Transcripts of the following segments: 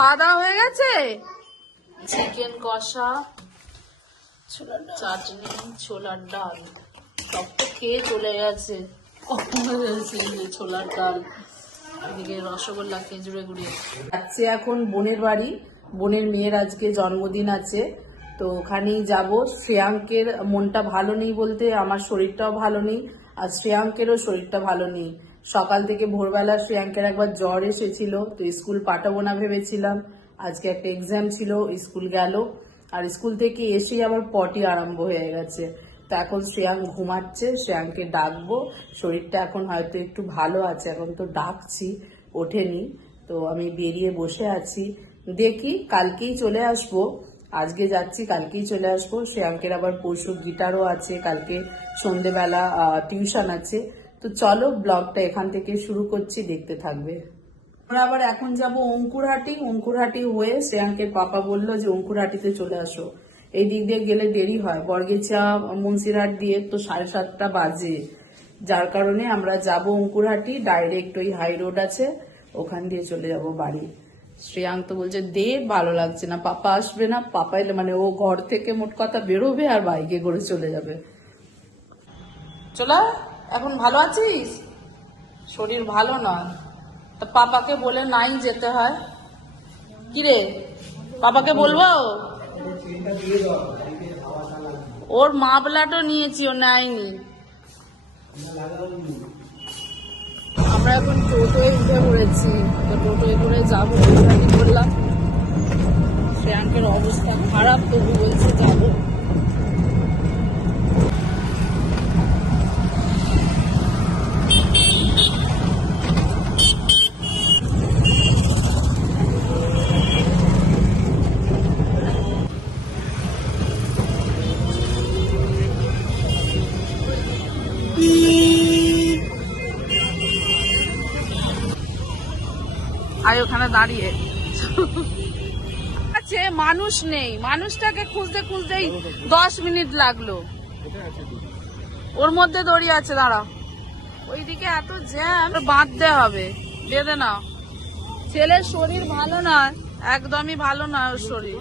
খাওয়া দাওয়া হয়ে গেছে? চিকেন কষা চাটনি ছোলার ডাল। সব তো খেয়ে চলে গেছে। ছোলার ডাল। এদিকে রসগোল্লা খেজুরে গুড়ি। যাচ্ছে এখন বোনের বাড়ি। বোনের মেয়ের আজকে জন্মদিন আছে। তো ওখানেই যাব। শ্রেয়াঙ্কের মনটা ভালো নেই বলতে আমার শরীরটাও ভালো নেই। আর শ্রেয়াঙ্কেরও শরীরটা ভালো নেই। সকাল থেকে ভোরবেলা শ্রেয়াঙ্কের একবার জ্বর এসেছিল, তো স্কুল পাঠাবো না ভেবেছিলাম। আজকে একটা এক্সাম ছিল, স্কুল গেল, আর স্কুল থেকে এসেই আমার পটি আরম্ভ হয়ে গেছে। তো এখন শ্রেয়াঙ্ক ঘুমাচ্ছে, শ্রেয়াঙ্ককে ডাকবো। শরীরটা এখন হয়তো একটু ভালো আছে, এখন তো ডাকছি, ওঠেনি। তো আমি বেরিয়ে বসে আছি। দেখি, কালকেই চলে আসব। আজকে যাচ্ছি, কালকেই চলে আসব। শ্রেয়াঙ্কের আবার পরশু গিটারও আছে, কালকে সন্ধেবেলা টিউশন আছে। তো চলো ব্লগটা এখান থেকে শুরু করছি, দেখতে থাকবে। আমরা আবার এখন যাব অঙ্কুরহাটি। অঙ্কুরহাটি হয়ে শ্রেয়াঙ্কের পাপা বলল যে, অঙ্কুরহাটিতে চলে আসো। এই দিক দিয়ে গেলে দেরি হয়। বর্গেচা মুন্সিরহাট দিয়ে তো সাড়ে সাতটা বাজে। যার কারণে আমরা যাব অঙ্কুরহাটি। ডাইরেক্ট ওই হাই রোড আছে। ওখান দিয়ে চলে যাব বাড়ি। শ্রেয়াঙ্ক তো বলছে, দে, ভালো লাগছে না। পাপা আসবে না। পাপা এলে মানে ও ঘর থেকে মোট কথা বেরোবে আর বাইকে করে চলে যাবে। চলা। এখন ভালো আছিস? শরীর ভালো নয়। তা পাপাকে বলে নাই যেতে হয়। কিরে? পাপাকে বলব? ওর মাপলাটও নিয়েছি, ও নেয়নি। আমরা এখন টোটোয় উঠে পড়েছি। তো টোটোয় করে যাব করলাম। শ্রেয়াঙ্কের অবস্থা খারাপ, তবু বলছে যাব। ওখানে দাঁড়িয়ে। আছে, মানুষ নেই। মানুষটাকে খুঁজতে খুঁজতেই দশ মিনিট লাগল। ওর মধ্যে দড়ি আছে দাঁড়া ওইদিকে এত জ্যাম বাঁধতে হবে। বেঁধে না ছেলের শরীর ভালো না একদমই ভালো না ওর শরীর।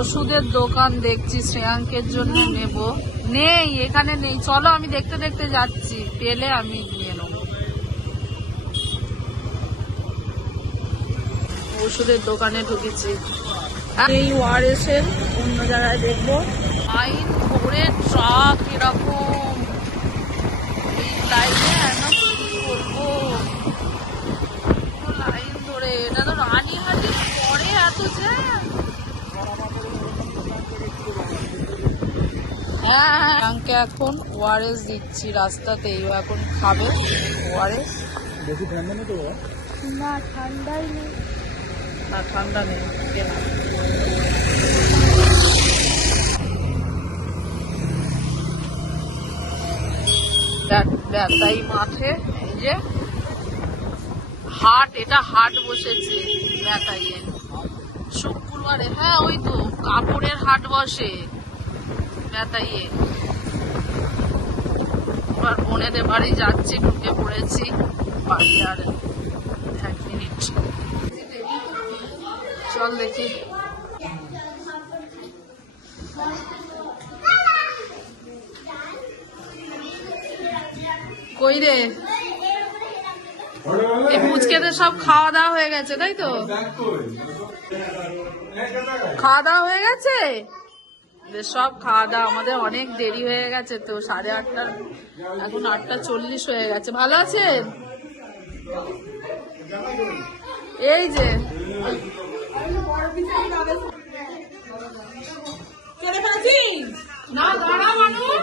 ওষুধের দোকান দেখছি শ্রেয়াঙ্কের জন্য নেব। নেই এখানে নেই। চলো আমি দেখতে দেখতে যাচ্ছি। পেলে আমি নিয়ে নেব। ওষুধের দোকানে ঢুকেছি। এই ওয়ারেস এর অন্য জায়গায় দেখব। আইন ট্রাক এরকম। এই লাইনে না কি করব? লাইন ধরে। এটা তো রানীহাটির পরে এত জ্যাম। হ্যাঁ আঙ্কে এখন ওয়ারেস দিচ্ছি রাস্তাতেই ও এখন খাবে ওয়ারেস বেশি ঠান্ডা নেই তো না ঠান্ডাই নেই। না ঠান্ডা নেই তাই মাঠে এই যে হাট এটা হাট বসেছে বেতাইয়ে। শুক্রবারে হ্যাঁ ওই তো কাপড়ের হাট বসে। বেতাইয়ে এবার বোনেদের বাড়ি যাচ্ছি, ঢুকে পড়েছি। বাড়ি আর এক মিনিট। চল দেখি। কই রে? এই পুচকেদের সব খাওয়া দাওয়া হয়ে গেছে, তাই তো? খাওয়া দাওয়া হয়ে গেছে? সব খাওয়া দাওয়া, আমাদের অনেক দেরি হয়ে গেছে তো সাড়ে আটটার এখন আটটা চল্লিশ হয়ে গেছে। ভালো আছেন? এই যে। না, দাঁড়া মানুষ।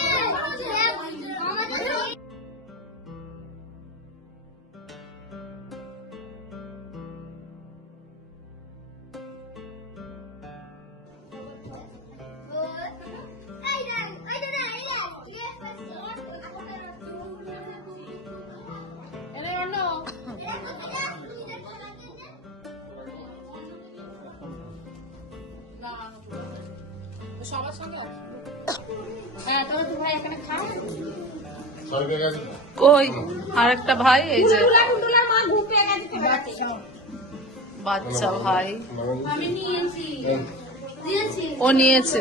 সবার সঙ্গে হ্যাঁ তবে তো ভাই এখানে খাও। কই? আরেকটা ভাই এই যে বাচ্চা। ভাই। আমি নিয়েছি। দিয়েছি। ও নিয়েছে।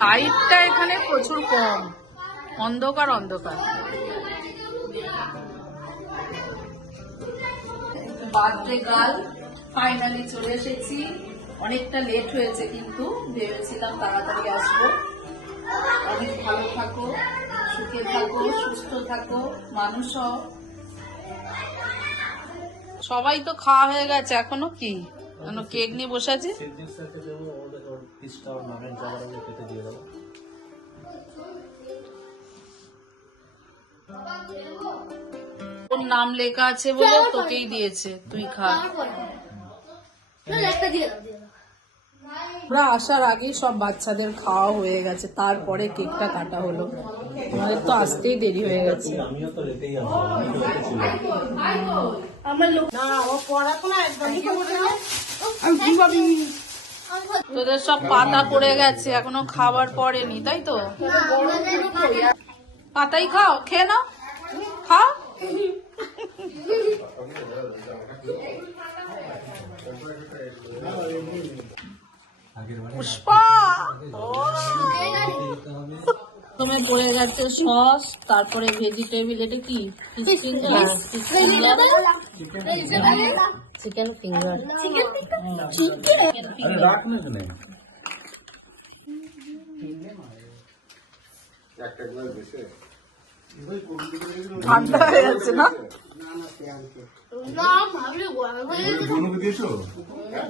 লাইটটা এখানে প্রচুর কম। অন্ধকার অন্ধকার। বার্থডে গার্ল ফাইনালি চলে এসেছি। অনেকটা লেট হয়েছে কিন্তু ভেবেছিলাম তাড়াতাড়ি আসব। অনেক ভালো থাকো সুখে থাকো সুস্থ থাকো মানুষ। সবাই তো খাওয়া হয়ে গেছে এখনও কি? এখনও কেক নিয়ে বসে আছে? দিয়ে ওর নাম লেখা আছে বলে তোকেই দিয়েছে তুই খা। আমরা আসার আগেই সব বাচ্চাদের খাওয়া হয়ে গেছে তারপরে কেকটা কাটা হলো। আমাদের তো আসতেই দেরি হয়ে গেছে। আমার লোক তোদের সব পাতা পড়ে গেছে এখনও খাবার পড়েনি তাই তো? পাতাই খাও খেয়ে নাও। পড়ে গেছে সস তারপরে ভেজিটেবিল এটা কি? চিকেন ফিঙ্গার ঠান্ডা হয়ে যাচ্ছে না?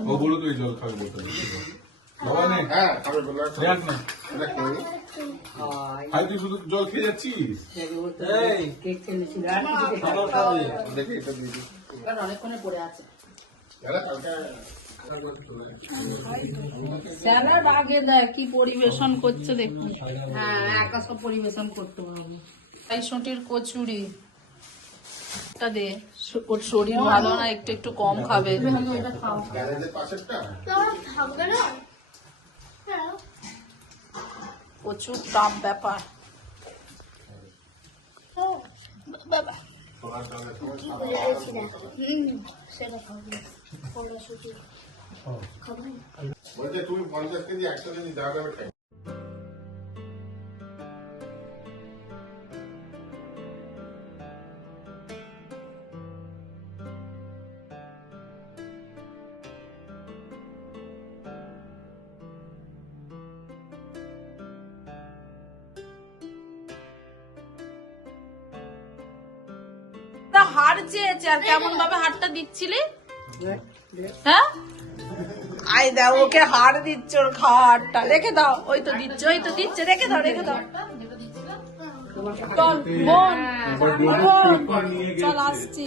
ও বলো তুই জল খাবে বাবা হ্যাঁ খাবে বলে করি তুই শুধু জল খেয়ে যাচ্ছিস? এই। খাবার খাবে দেখে এটা দিয়ে অনেকক্ষণে পড়ে আছে। স্যালাড আগে দেয় কি পরিবেশন করছে দেখুন হ্যাঁ একা সব পরিবেশন করতে পারব তাই শুটির কচুরি। দে। ওর শরীর ভালো না একটু একটু কম খাবে। পাশেরটা তোমরা থাকবে না হ্যাঁ প্রচুর দাম ব্যাপার। শুধু তুমি পঞ্চাশ কেজি একশো হাড় চেয়েছে আর কেমন ভাবে হাড়টা দিচ্ছিলি? হ্যাঁ? আই দাও ওকে হাড় দিচ্ছ ওর খাওয়া হাড়টা রেখে দাও ওই তো দিচ্ছ ওই তো দিচ্ছে রেখে দাও রেখে দাও। চল আসছি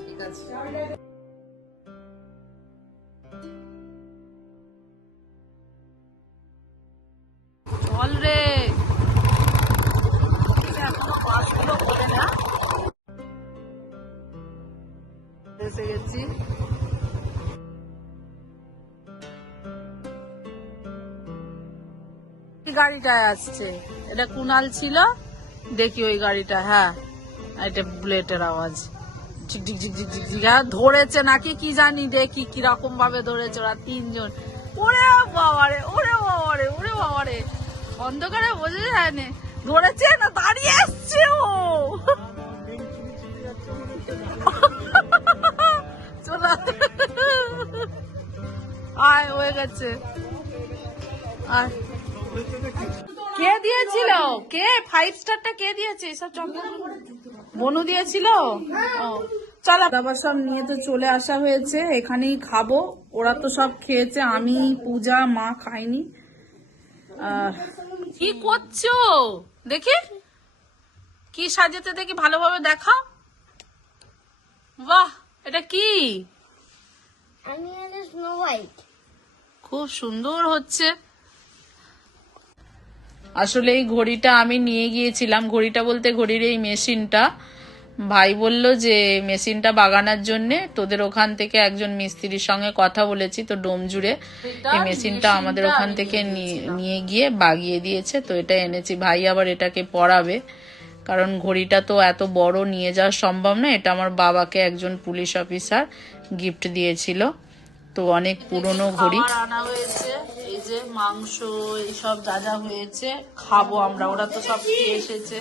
ঠিক আছে গাড়িটায় আসছে? এটা কুনাল ছিল? দেখি ওই গাড়িটা হ্যাঁ। এটা বুলেটের আওয়াজ। ঝিক ঝিক ঝিক ঝিক ঝিক ঝিক হ্যাঁ ধরেছে নাকি কি জানি, দেখি কীরকম ভাবে ধরেছে ওরা তিনজন। ওরে বাবারে ওরে বাবারে ওরে বাবারে। অন্ধকারে বোঝা যায় না। ধরেছে না দাঁড়িয়ে আসছে ও। আয়, হয়ে গেছে। আয়। কে দিয়েছিল? কে? ফাইভ স্টারটা কে দিয়েছে? এসব চন্দন বনু দিয়েছিল? চল আবার সব নিয়ে তো চলে আসা হয়েছে এখানেই খাব। ওরা তো সব খেয়েছে আমি পূজা মা খাইনি। কি করছ? দেখি। কি সাজেতে দেখি ভালোভাবে দেখা বাহ এটা কি? আমি স্নো হোয়াইট খুব সুন্দর হচ্ছে। আসলে এই ঘড়িটা আমি নিয়ে গিয়েছিলাম। ঘড়িটা বলতে ঘড়ির এই মেশিনটা। ভাই বলল যে মেশিনটা বাগানোর জন্য। তোদের ওখান থেকে একজন মিস্ত্রির সঙ্গে কথা বলেছি তো ডোম জুড়ে। এই মেশিনটা আমাদের ওখান থেকে নিয়ে- নিয়ে গিয়ে বাগিয়ে দিয়েছে। তো এটা এনেছি। ভাই আবার এটাকে পরাবে। কারণ ঘড়িটা তো এত বড় নিয়ে যাওয়া সম্ভব না এটা আমার বাবাকে একজন পুলিশ অফিসার গিফট দিয়েছিল। তো অনেক পুরনো ঘড়ি। আনা হয়েছে এই যে মাংস এইসব যা যা হয়েছে খাব আমরা ওরা তো সব খেয়ে এসেছে.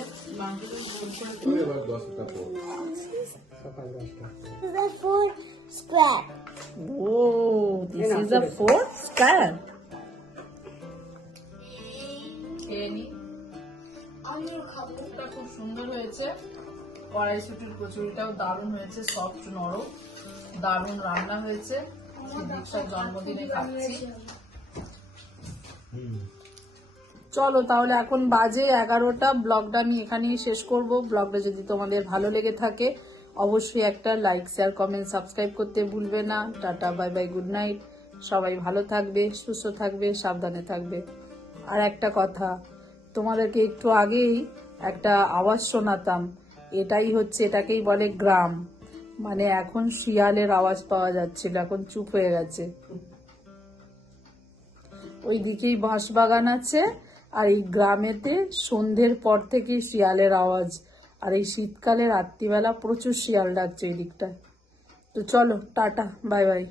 ও দিস ইজ আ ফোর এটা খুব সুন্দর হয়েছে। কড়াইশুটির কচুরিটাও দারুণ হয়েছে সফট নরম। দারুণ রান্না হয়েছে। দীক্ষার জন্মদিনে খাচ্ছি চলো তাহলে এখন বাজে এগারোটা ব্লগটা আমি এখানেই শেষ করব। ব্লগটা যদি তোমাদের ভালো লেগে থাকে অবশ্যই একটা লাইক শেয়ার কমেন্ট সাবস্ক্রাইব করতে ভুলবে না। Tata bye bye good night সবাই ভালো থাকবে সুস্থ থাকবে সাবধানে থাকবে। আর একটা কথা তোমাদেরকে একটু আগেই একটা আওয়াজ শোনাতাম। এটাই হচ্ছে এটাকেই বলে গ্রাম। মানে এখন শিয়ালের আওয়াজ পাওয়া যাচ্ছিল, এখন চুপ হয়ে গেছে। ওই দিকেই বাঁশ বাগান আছে, আর এই গ্রামেতে সন্ধ্যের পর থেকে শিয়ালের আওয়াজ। আর এই শীতকালে রাত্রিবেলা প্রচুর শিয়াল ডাকছে এই দিকটায় তো চলো, টাটা, বাই বাই।